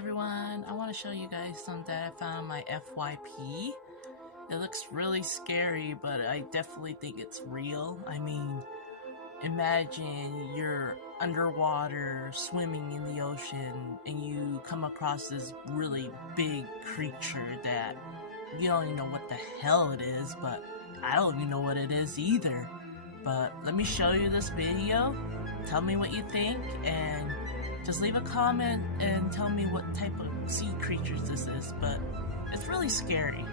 everyone, I want to show you guys something that I found on my FYP. It looks really scary, but I definitely think it's real. I mean, imagine you're underwater swimming in the ocean and you come across this really big creature that you don't even know what the hell it is, but I don't even know what it is either. But let me show you this video, tell me what you think, and just leave a comment and tell me what type of sea creatures this is, but it's really scary.